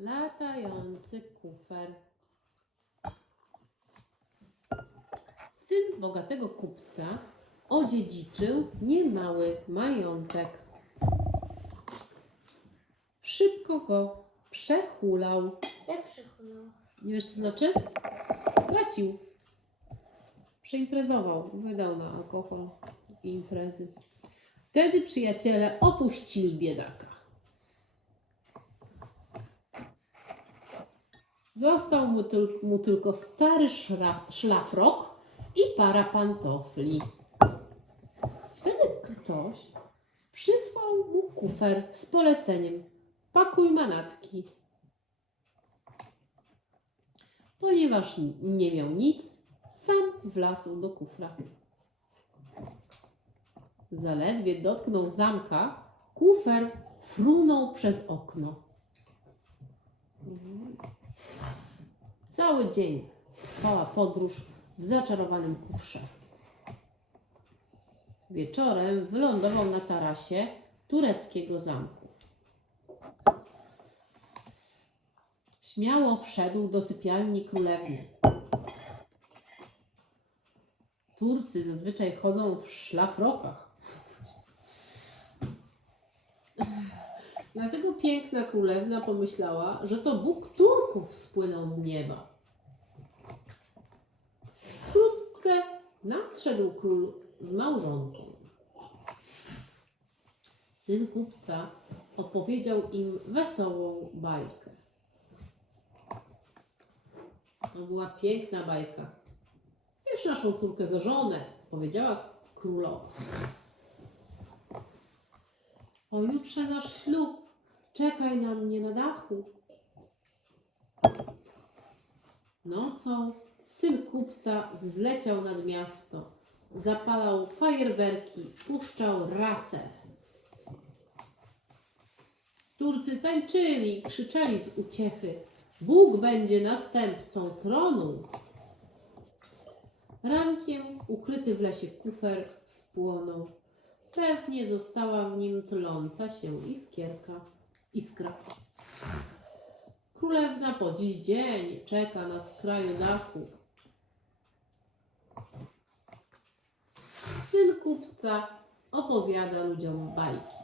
Latający kufer. Syn bogatego kupca odziedziczył niemały majątek. Szybko go przehulał. Jak przychylał? Nie wiesz, co znaczy? Stracił. Przeimprezował. Wydał na alkohol i imprezy. Wtedy przyjaciele opuścili biedaka. Został mu, tyl- mu tylko stary szlafrok i para pantofli. Wtedy ktoś przysłał mu kufer z poleceniem. Pakuj manatki. Ponieważ nie miał nic, sam wlazł do kufra. Zaledwie dotknął zamka, kufer frunął przez okno. Cały dzień trwała podróż w zaczarowanym kufrze. Wieczorem wylądował na tarasie tureckiego zamku. Śmiało wszedł do sypialni królewny. Turcy zazwyczaj chodzą w szlafrokach. Dlatego piękna królewna pomyślała, że to Bóg Turków spłynął z nieba. Wkrótce nadszedł król z małżonką. Syn kupca opowiedział im wesołą bajkę. To była piękna bajka. Bierz naszą córkę za żonę, powiedziała królowa. Pojutrze nasz ślub. Czekaj na mnie na dachu. Nocą syn kupca wzleciał nad miasto. Zapalał fajerwerki, puszczał race. Turcy tańczyli, krzyczeli z uciechy. Bóg będzie następcą tronu. Rankiem ukryty w lesie kufer spłonął. Pewnie została w nim tląca się iskierka, iskra. Królewna po dziś dzień czeka na skraju dachu. Syn kupca opowiada ludziom bajki.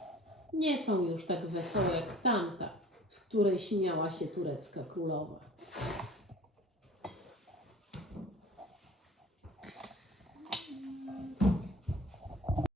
Nie są już tak wesołe jak tamta, z której śmiała się turecka królowa.